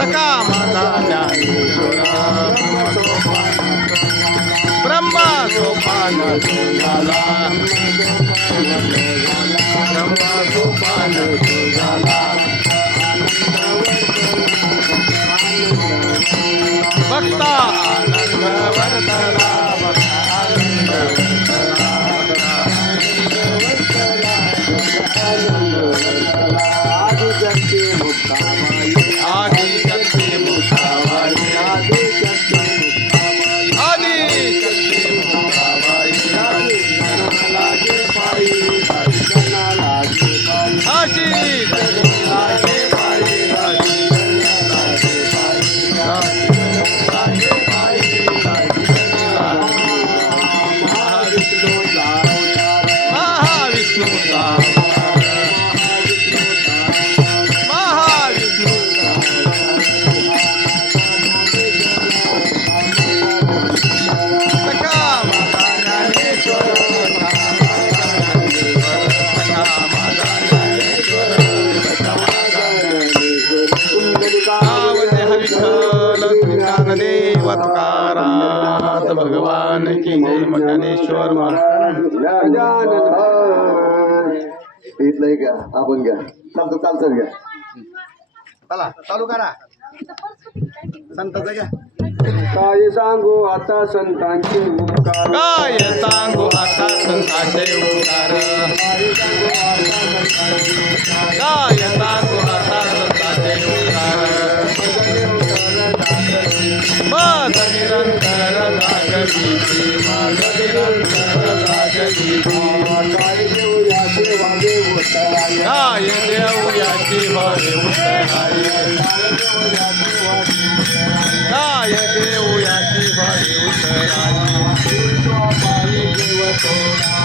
सखा माझा ब्रह्मा सोपान झाला ब्रह्मा सोपान झाला भक्ता ज्ञानेश्वर घ्या आपण घ्या. चालतं चालतं घ्या. चला चालू करा. संताचा घ्या. काय सांगू आता संतांचे उपकार? काय सांगू आता संताचे काय काय देऊ याची भरे उतराई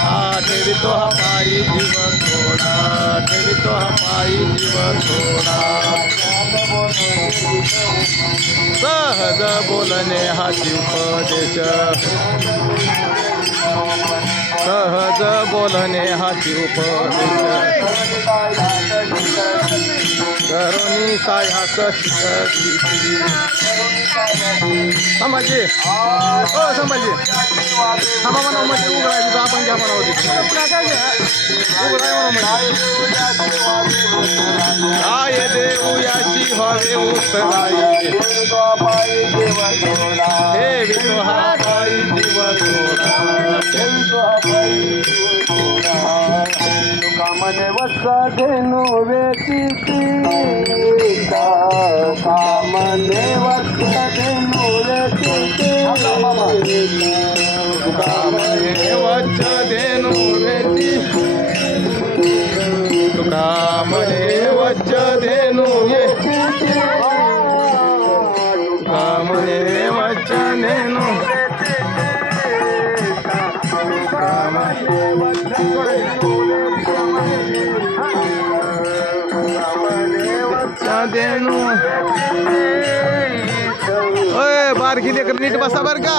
हा ठेवितो हा पायी जीव थोडा ठेवितो हा पायी जीव थोडा सहज बोलणे हा शिवपदेश सहज बोलने हा शिवपदेश करुणी सायास शिकली संभाजी. हो संभाजी. थांबा म्हणा म्हणजे उघडायची तर आपण घ्या म्हणा होती उघडाय म्हणा काय देऊ याची हवे उतराई. हे हा पायी जीव कामने సగను వెతికి కామనే వచ్చదను వెతికి. కామనే వచ్చదను వెతికి धेनु ओय बारकी लेकर नीट बसा बर का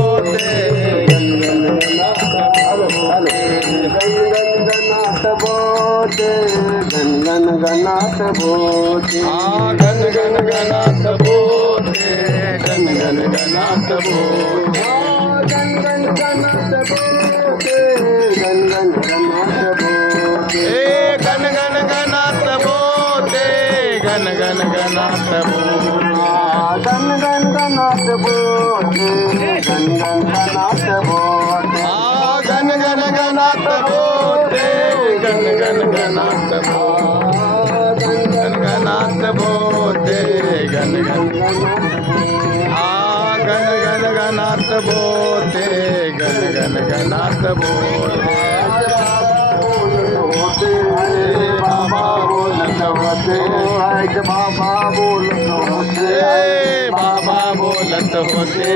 बोते गण गण गणात बोते आ गण गण गणात बोते गण गण गणात बोते गण गण गणात बोते गण गण गणात बोते ए गण गण गणात बोते गण गण गणात बोते गण गण गणात बोते गण गण गणात बोते आ गण गण गणात बोते गण गण गणात बोते गण गणात बोते गण गण आ गण गण गणात बोते गण गण गणात बोते बाबा बोलत होते ऐक बाबा बोलत होते ए बाबा बोलत होते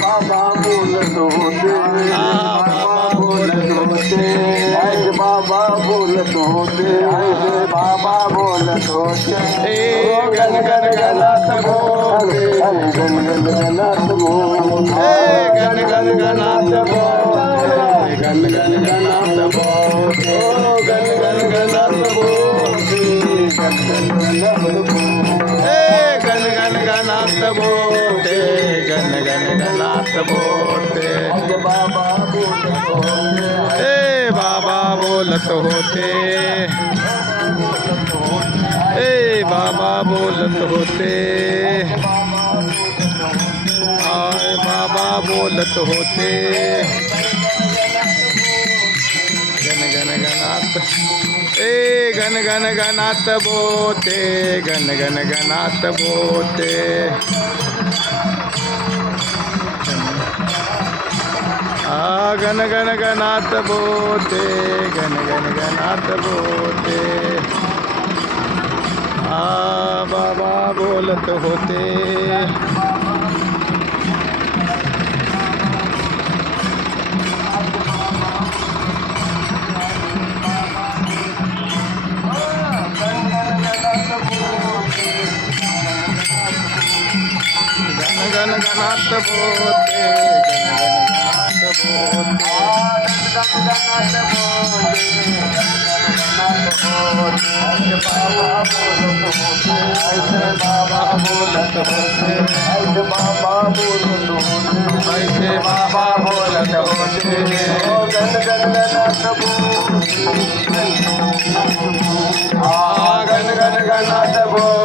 बाबा बोलत होते बाबा बोलत होते ऐक बाबा बोलत होते बाबा बोलत होते गण गण गणात बोते गण गण गणात बोलते. ए गण गण गणात बोते गण गण गणात बोते गण गण गणात बोते ए गण गण गणात बोते गण गण गणात बोते बाबा बोलत होते ए बाबा बोलत होते। ए, बाबा बोलत होते। आए, बाबा बोलत होते। गन गन गनात ए गन गन गनात बोते गन गन गनात बोते। ಗನ ಗನ ಗನಾಥ ಬೋತೆ ಗನ ಗನ ಗನಾಥ ಬೋತೆ ಆ ಬಾಬಾ ಬೋಲತ ಹೋತೆ ಗನ ಗನಾಥ ಬೋತೆ ಗನ ಗನ बाबा बोलत होते बाबा बोलत होते ऐसे बाबा बोलत होते गण गण गणात बोलते आ गण गण गणात बोलते